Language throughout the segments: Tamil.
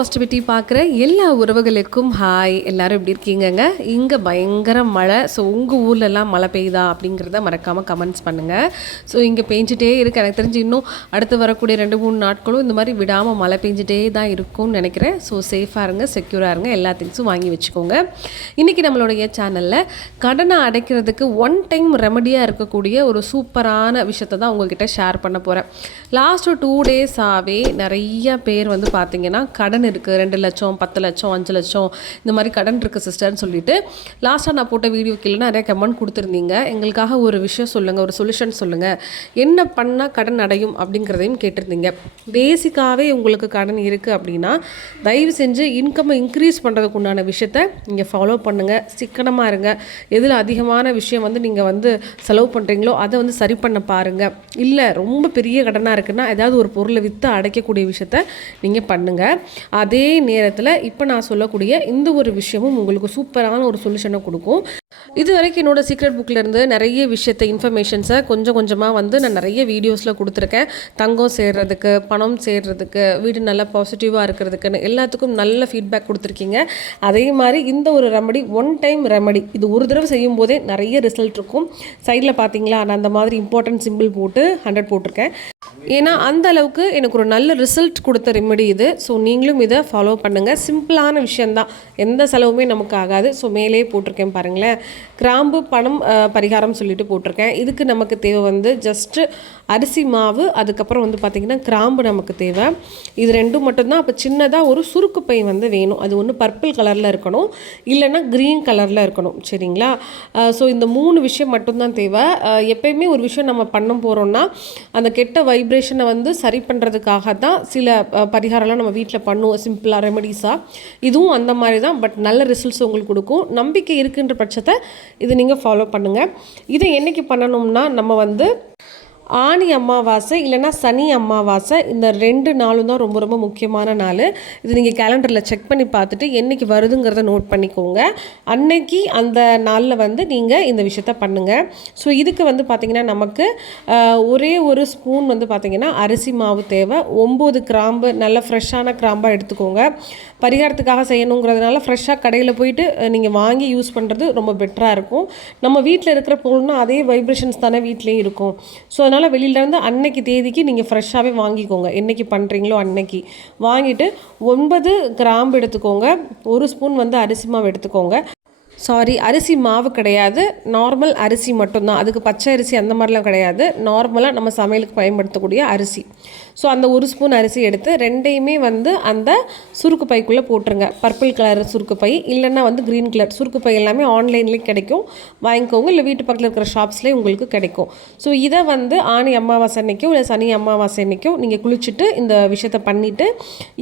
பாசிட்டிவிட்டி பார்க்குற எல்லா உறவுகளுக்கும் ஹாய். எல்லோரும் எப்படி இருக்கீங்கங்க? இங்கே பயங்கர மழை. ஸோ உங்கள் ஊர்லெலாம் மழை பெய்யுதா அப்படிங்கிறத மறக்காமல் கமெண்ட்ஸ் பண்ணுங்கள். ஸோ இங்கே பெஞ்சிட்டே இருக்குது. எனக்கு தெரிஞ்சு இன்னும் அடுத்து வரக்கூடிய 2-3 நாட்களும் இந்த மாதிரி விடாமல் மழை பெஞ்சிட்டே தான் இருக்கும்னு நினைக்கிறேன். ஸோ சேஃபாக இருங்க, செக்யூராக இருங்க, எல்லா திங்ஸும் வாங்கி வச்சுக்கோங்க. இன்றைக்கி நம்மளுடைய சேனலில் கடனை அடைக்கிறதுக்கு ஒன் டைம் ரெமடியாக இருக்கக்கூடிய ஒரு சூப்பரான விஷயத்தை தான் உங்கள்கிட்ட ஷேர் பண்ண போகிறேன். லாஸ்ட்டு 2 டேஸாகவே நிறைய பேர் வந்து பார்த்திங்கன்னா கடன் இருக்குது, 2 லட்சம், 10 லட்சம், 5 லட்சம் இந்த மாதிரி கடன் இருக்குது சிஸ்டர்னு சொல்லிட்டு லாஸ்ட்டாக நான் போட்ட வீடியோ கீழே நிறைய கமெண்ட் கொடுத்துருந்தீங்க. எங்களுக்காக ஒரு விஷயம் சொல்லுங்கள், ஒரு சொல்யூஷன் சொல்லுங்கள், என்ன பண்ணால் கடன் அடையும் அப்படிங்கிறதையும் கேட்டிருந்தீங்க. பேசிக்காகவே உங்களுக்கு கடன் இருக்குது அப்படின்னா தயவு செஞ்சு இன்கம்மை இன்க்ரீஸ் பண்ணுறதுக்கு உண்டான விஷயத்தை நீங்கள் ஃபாலோ பண்ணுங்கள். சிக்கனமாக இருங்க. எதில் அதிகமான விஷயம் வந்து நீங்கள் வந்து செலவு பண்ணுறீங்களோ அதை வந்து சரி பண்ண பாருங்கள். இல்லை ரொம்ப பெரிய கடனாக இருக்குன்னா ஏதாவது ஒரு பொருளை விற்று அடைக்கக்கூடிய விஷயத்த நீங்கள் பண்ணுங்கள். அதே நேரத்தில் இப்போ நான் சொல்லக்கூடிய இந்த ஒரு விஷயமும் உங்களுக்கு சூப்பரான ஒரு சொல்யூஷனை கொடுக்கும். இது வரைக்கும் என்னோடய சீக்ரெட் புக்கில் இருந்து நிறைய விஷயத்தை இன்ஃபர்மேஷன்ஸை கொஞ்சம் கொஞ்சமாக வந்து நான் நிறைய வீடியோஸில் கொடுத்துருக்கேன். தங்கம் சேர்றதுக்கு, பணம் சேர்றதுக்கு, வீடு நல்லா பாசிட்டிவாக இருக்கிறதுக்குன்னு எல்லாத்துக்கும் நல்ல ஃபீட்பேக் கொடுத்துருக்கீங்க. அதே மாதிரி இந்த ஒரு ரெமடி ஒன் டைம் ரெமடி, இது ஒரு தடவை செய்யும் போதே நிறைய ரிசல்ட் இருக்கும். சைடில் பார்த்தீங்களா, நான் அந்த மாதிரி இம்பார்ட்டன்ட் சிம்பிள் போட்டு 100 போட்டிருக்கேன். ஏன்னா அந்த அளவுக்கு எனக்கு ஒரு நல்ல ரிசல்ட் கொடுத்த ரெமெடி இது. ஸோ நீங்களும் இதை ஃபாலோ பண்ணுங்கள். சிம்பிளான விஷயந்தான், எந்த செலவுமே நமக்கு ஆகாது. ஸோ மேலே போட்டிருக்கேன் பாருங்களேன், கிராம்பு பணம் பரிகாரம் சொல்லிட்டு போட்டிருக்கேன். இதுக்கு நமக்கு தேவை வந்து ஜஸ்ட்டு அரிசி மாவு, அதுக்கப்புறம் வந்து பார்த்திங்கன்னா கிராம்பு நமக்கு தேவை. இது 2 மட்டும்தான். அப்போ சின்னதாக ஒரு சுருக்கு பை வந்து வேணும். அது ஒன்று பர்பிள் கலரில் இருக்கணும், இல்லைன்னா க்ரீன் கலரில் இருக்கணும். சரிங்களா? ஸோ இந்த 3 விஷயம் மட்டும்தான் தேவை. எப்பயுமே ஒரு விஷயம் நம்ம பண்ண போகிறோம்னா அந்த கெட்ட வைப்ரேஷனை வந்து சரி பண்ணுறதுக்காக தான் சில பரிகாரம்லாம் நம்ம வீட்டில் பண்ணுவோம், சிம்பிளாக ரெமடிஸாக. இதுவும் அந்த மாதிரி தான், பட் நல்ல ரிசல்ட்ஸ் உங்களுக்கு கொடுக்கும். நம்பிக்கை இருக்குன்ற பட்சத்தை இதை நீங்கள் ஃபாலோ பண்ணுங்கள். இதை என்றைக்கு பண்ணணும்னா நம்ம வந்து ஆனி அமாவாசை இல்லைனா சனி அமாவாசை, இந்த 2 நாளும் தான் ரொம்ப ரொம்ப முக்கியமான நாள். இது நீங்கள் கேலண்டரில் செக் பண்ணி பார்த்துட்டு என்றைக்கு வருதுங்கிறத நோட் பண்ணிக்கோங்க. அன்னைக்கு அந்த நாளில் வந்து நீங்கள் இந்த விஷயத்த பண்ணுங்கள். ஸோ இதுக்கு வந்து பார்த்திங்கன்னா நமக்கு ஒரே ஒரு ஸ்பூன் வந்து பார்த்திங்கன்னா அரிசி மாவு தேவை. 9 கிராம்பு நல்ல ஃப்ரெஷ்ஷான கிராம்பாக எடுத்துக்கோங்க. பரிகாரத்துக்காக செய்யணுங்கிறதுனால ஃப்ரெஷ்ஷாக கடையில் போயிட்டு நீங்கள் வாங்கி யூஸ் பண்ணுறது ரொம்ப பெட்டராக இருக்கும். நம்ம வீட்டில் இருக்கிற பொருள்னா அதே வைப்ரேஷன்ஸ் தானே வீட்லேயும் இருக்கும். ஸோ அதனால் வெளியிலேருந்து அன்னைக்கு தேதிக்கு நீங்கள் ஃப்ரெஷ்ஷாகவே வாங்கிக்கோங்க. என்றைக்கு பண்ணுறீங்களோ அன்னைக்கு வாங்கிட்டு 9 கிராம்பு எடுத்துக்கோங்க. 1 ஸ்பூன் வந்து அரிசி மாவு எடுத்துக்கோங்க. சாரி, அரிசி மாவு கிடையாது, நார்மல் அரிசி மட்டும்தான். அதுக்கு பச்சை அரிசி அந்த மாதிரிலாம் கிடையாது. நார்மலாக நம்ம சமையலுக்கு பயன்படுத்தக்கூடிய அரிசி. ஸோ அந்த 1 ஸ்பூன் அரிசி எடுத்து 2யுமே வந்து அந்த சுருக்கு பைக்குள்ளே போட்டுருங்க. பர்பிள் கலர் சுருக்கு பை இல்லைன்னா வந்து க்ரீன் கலர் சுருக்கு பை எல்லாமே ஆன்லைன்லேயும் கிடைக்கும், வாங்கிக்கோங்க. இல்லை வீட்டு பக்கத்தில் இருக்கிற ஷாப்ஸ்லேயே உங்களுக்கு கிடைக்கும். ஸோ இதை வந்து ஆனி அமாவாசை அன்னைக்கோ இல்லை சனி அமாவாசை அன்னைக்கோ நீங்கள் குளிச்சுட்டு இந்த விஷயத்தை பண்ணிவிட்டு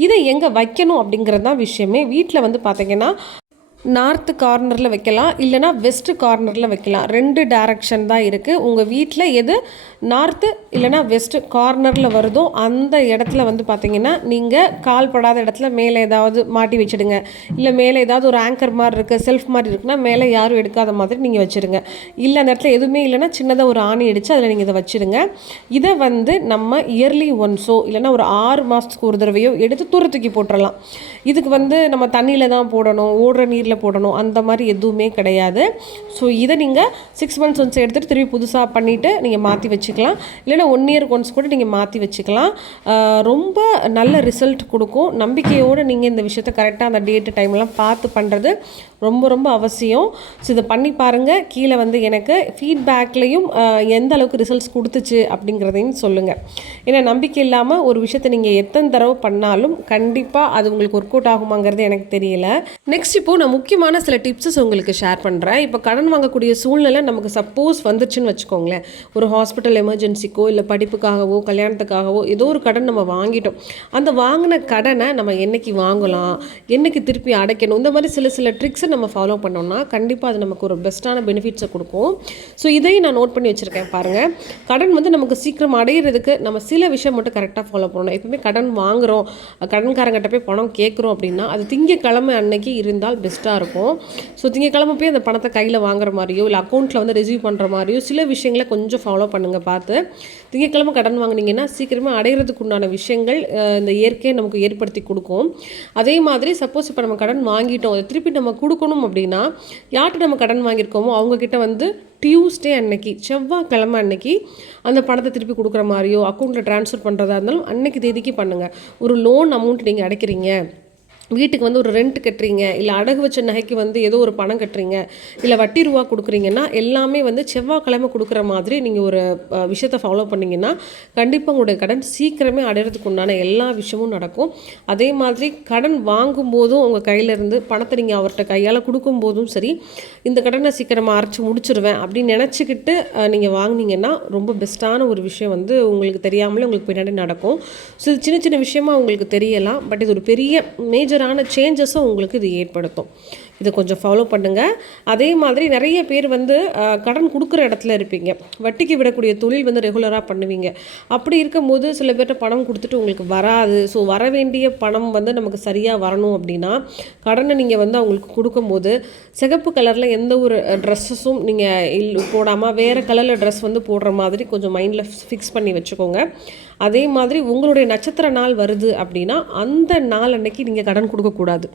இதை எங்கே வைக்கணும் அப்படிங்கிறது தான் விஷயமே. வீட்டில் வந்து பார்த்திங்கன்னா நார்த்து கார்னரில் வைக்கலாம், இல்லைனா வெஸ்ட்டு கார்னரில் வைக்கலாம். 2 டைரக்ஷன் தான் இருக்குது. உங்கள் வீட்டில் எது நார்த்து இல்லைனா வெஸ்ட்டு கார்னரில் வருதோ அந்த இடத்துல வந்து பார்த்திங்கன்னா நீங்கள் கால் படாத இடத்துல மேலே ஏதாவது மாட்டி வச்சுடுங்க. இல்லை மேலே ஏதாவது ஒரு ஆங்கர் மாதிரி இருக்குது, செல்ஃப் மாதிரி இருக்குன்னா மேலே யாரும் எடுக்காத மாதிரி நீங்கள் வச்சுருங்க. இல்லை அந்த இடத்துல எதுவுமே இல்லைன்னா சின்னதாக ஒரு ஆணி அடித்து அதில் நீங்கள் இதை வச்சுடுங்க. இதை வந்து நம்ம இயர்லி ஒன்ஸோ இல்லைனா ஒரு 6 மாதத்துக்கு ஒரு தடவையோ எடுத்து தூரத்துக்கு போட்டுடலாம். இதுக்கு வந்து நம்ம தண்ணியில் தான் போடணும், ஓடுற நீரில் போடணும் அந்த மாதிரி எதுவுமே கிடையாது. ஸோ இதை நீங்கள் 6 months ஒன்ஸ் எடுத்துகிட்டு திருப்பி புதுசாக பண்ணிவிட்டு நீங்கள் மாற்றி வச்சுக்கலாம். இல்லைனா 1 year ஒன்ஸ் கூட நீங்கள் மாற்றி வச்சுக்கலாம். ரொம்ப நல்ல ரிசல்ட் கொடுக்கும். நம்பிக்கையோடு நீங்கள் இந்த விஷயத்தை கரெக்டாக அந்த டேட்டு டைம்லாம் பார்த்து பண்ணுறது ரொம்ப ரொம்ப அவசியம். ஸோ இதை பண்ணி பாருங்கள். கீழே வந்து எனக்கு ஃபீட்பேக்லேயும் எந்த அளவுக்கு ரிசல்ட்ஸ் கொடுத்துச்சு அப்படிங்கிறதையும் சொல்லுங்கள். ஏன்னா நம்பிக்கை இல்லாமல் ஒரு விஷயத்தை நீங்கள் எத்தனை தடவை பண்ணாலும் கண்டிப்பாக அது உங்களுக்கு ஒர்க் அவுட் ஆகுமாங்கிறது எனக்கு தெரியல. நெக்ஸ்ட் இப்போது நான் முக்கியமான சில டிப்ஸஸ் உங்களுக்கு ஷேர் பண்ணுறேன். இப்போ கடன் வாங்கக்கூடிய சூழ்நிலை நமக்கு சப்போஸ் வந்துச்சுன்னு வச்சுக்கோங்களேன், ஒரு ஹாஸ்பிட்டல் எமர்ஜென்சிக்கோ இல்லை படிப்புக்காகவோ கல்யாணத்துக்காகவோ ஏதோ ஒரு கடன் நம்ம வாங்கிட்டோம். அந்த வாங்கின கடனை நம்ம என்றைக்கு வாங்கலாம், என்றைக்கு திருப்பி அடைக்கணும், இந்த மாதிரி சில ட்ரிக்ஸை நம்ம ஃபாலோ பண்ணோம்னா கண்டிப்பாக அது நமக்கு ஒரு பெஸ்ட்டான பெனிஃபிட்ஸை கொடுக்கும். ஸோ இதையும் நான் நோட் பண்ணி வச்சுருக்கேன் பாருங்கள். கடன் வந்து நமக்கு சீக்கிரம் அடையிறதுக்கு நம்ம சில விஷயம் மட்டும் கரெக்டாக ஃபாலோ பண்ணணும். எப்பவுமே கடன் வாங்குகிறோம், கடன்காரங்கிட்ட போய் பணம் கேட்குறோம் அப்படின்னா அது திங்கக்கிழமை அன்னைக்கு இருந்தால் பெஸ்ட்டாக பெஸ்ட்டாக இருக்கும். ஸோ திங்கக்கிழமை போய் அந்த பணத்தை கையில் வாங்குற மாதிரியோ இல்லை அக்கௌண்ட்டில் வந்து ரிசீவ் பண்ணுற மாதிரியோ சில விஷயங்களை கொஞ்சம் ஃபாலோ பண்ணுங்கள் பார்த்து. திங்கக்கிழமை கடன் வாங்கினீங்கன்னா சீக்கிரமாக அடைகிறதுக்கு உண்டான விஷயங்கள் இந்த இயற்கையை நமக்கு ஏற்படுத்தி கொடுக்கும். அதே மாதிரி சப்போஸ் இப்போ நம்ம கடன் வாங்கிட்டோம், அதை திருப்பி நம்ம கொடுக்கணும் அப்படின்னா யார்கிட்ட நம்ம கடன் வாங்கியிருக்கோமோ அவங்கக்கிட்ட வந்து டியூஸ்டே அன்னைக்கு, செவ்வாய்க்கிழமை அன்னைக்கு அந்த பணத்தை திருப்பி கொடுக்குற மாதிரியோ அக்கௌண்ட்டில் ட்ரான்ஸ்ஃபர் பண்ணுறதா இருந்தாலும் அன்னைக்கு தேதிக்கு பண்ணுங்கள். ஒரு லோன் அமௌண்ட் நீங்கள் அடைக்கிறீங்க, வீட்டுக்கு வந்து ஒரு ரெண்ட் கட்டுறீங்க, இல்லை அடகு வச்ச நகைக்கு வந்து ஏதோ ஒரு பணம் கட்டுறீங்க, இல்லை வட்டி ரூபா கொடுக்குறீங்கன்னா எல்லாமே வந்து செவ்வாய்க்கிழமை கொடுக்குற மாதிரி நீங்கள் ஒரு விஷயத்தை ஃபாலோ பண்ணிங்கன்னா கண்டிப்பாக உங்களுடைய கடன் சீக்கிரமே அடையிறதுக்கு உண்டான எல்லா விஷயமும் நடக்கும். அதே மாதிரி கடன் வாங்கும்போதும் உங்கள் கையிலேருந்து பணத்தை நீங்கள் அவர்கிட்ட கையால் கொடுக்கும்போதும் சரி, இந்த கடனை சீக்கிரமாக அரைச்சி முடிச்சிருவேன் அப்படின்னு நினச்சிக்கிட்டு நீங்கள் வாங்கினீங்கன்னா ரொம்ப பெஸ்ட்டான ஒரு விஷயம் வந்து உங்களுக்கு தெரியாமலே உங்களுக்கு பின்னாடி நடக்கும். ஸோ இது சின்ன சின்ன விஷயமா உங்களுக்கு தெரியலாம், பட் இது ஒரு பெரிய மேஜரான சேஞ்சஸும் உங்களுக்கு இது ஏற்படுத்தும். இதை கொஞ்சம் ஃபாலோ பண்ணுங்கள். அதே மாதிரி நிறைய பேர் வந்து கடன் கொடுக்குற இடத்துல இருப்பீங்க, வட்டிக்கு விடக்கூடிய தொழில் வந்து ரெகுலராக பண்ணுவீங்க. அப்படி இருக்கும்போது சில பேர்கிட்ட பணம் கொடுத்துட்டு உங்களுக்கு வராது. ஸோ வர வேண்டிய பணம் வந்து நமக்கு சரியாக வரணும் அப்படின்னா கடனை நீங்கள் வந்து அவங்களுக்கு கொடுக்கும்போது சிகப்பு கலரில் எந்த ஒரு ட்ரெஸ்ஸஸும் நீங்கள் போடாமல் வேறு கலரில் ட்ரெஸ் வந்து போடுற மாதிரி கொஞ்சம் மைண்டில் ஃபிக்ஸ் பண்ணி வச்சுக்கோங்க. அதே மாதிரி உங்களுடைய நட்சத்திர நாள் வருது அப்படின்னா அந்த நாள் அன்னைக்கு நீங்கள் கடன் கொடுக்கக்கூடாது.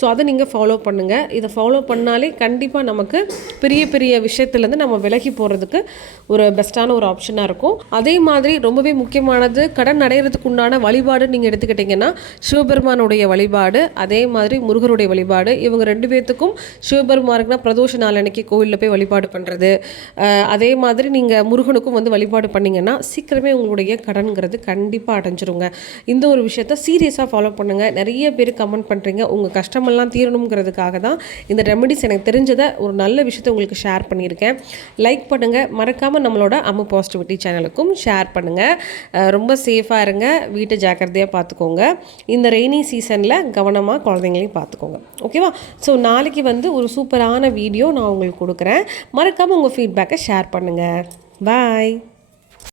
ஸோ அதை நீங்கள் ஃபாலோ பண்ணுங்கள். இதை ஃபாலோ பண்ணாலே கண்டிப்பாக நமக்கு பெரிய பெரிய விஷயத்துலேருந்து நம்ம விலகி போகிறதுக்கு ஒரு பெஸ்ட்டான ஒரு ஆப்ஷனாக இருக்கும். அதே மாதிரி ரொம்பவே முக்கியமானது கடன் அடைகிறதுக்கு உண்டான வழிபாடு நீங்கள் எடுத்துக்கிட்டிங்கன்னா சிவபெருமானுடைய வழிபாடு, அதே மாதிரி முருகருடைய வழிபாடு. இவங்க 2 பேர்த்துக்கும் சிவபெருமானுக்குனா பிரதோஷ நாள் அன்னைக்கு கோவிலில் போய் வழிபாடு பண்ணுறது, அதே மாதிரி நீங்கள் முருகனுக்கும் வந்து வழிபாடு பண்ணிங்கன்னா சீக்கிரமே உங்களுடைய கடன்கிறது கண்டிப்பாக அடைஞ்சிருங்க. இந்த ஒரு விஷயத்தை சீரியஸாக ஃபாலோ பண்ணுங்கள். நிறைய பேர் கமெண்ட் பண்ணுறீங்க, உங்கள் கஷ்டமெல்லாம் தீரணுங்கிறதுக்காக தான் இந்த ரெமெடிஸ் எனக்கு தெரிஞ்சதை ஒரு நல்ல விஷயத்தை உங்களுக்கு ஷேர் பண்ணியிருக்கேன். லைக் பண்ணுங்கள், மறக்காமல் நம்மளோட அம்மு பாசிட்டிவிட்டி சேனலுக்கும் ஷேர் பண்ணுங்கள். ரொம்ப சேஃபாக இருங்க, வீட்டை ஜாக்கிரதையாக பார்த்துக்கோங்க. இந்த ரெய்னி சீசனில் கவனமாக குழந்தைங்களையும் பார்த்துக்கோங்க. ஓகேவா? ஸோ நாளைக்கு வந்து ஒரு சூப்பரான வீடியோ நான் உங்களுக்கு கொடுக்குறேன். மறக்காமல் உங்கள் ஃபீட்பேக்கை ஷேர் பண்ணுங்கள். பாய்.